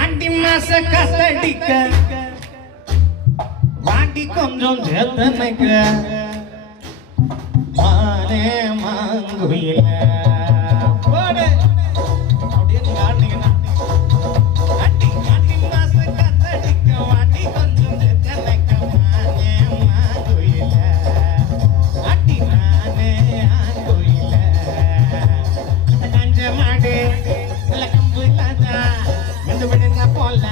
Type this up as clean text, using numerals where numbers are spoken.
aunty மாச கசடிக்க வாட்டி கொஞ்சம் சேத்தனைக்க மானே மாங்குயில போடு அப்படியே நீங்க ஆடுனீங்கன்னா ஆண்டி மாச கசடிக்க வாட்டி கொஞ்சம் சேத்தனைக்க மானே மாங்குயில ஆண்டி நானே ஆங்குயில கஞ்ச மாடு நல்ல கம்பு இல்லாத வந்து விடுங்க போல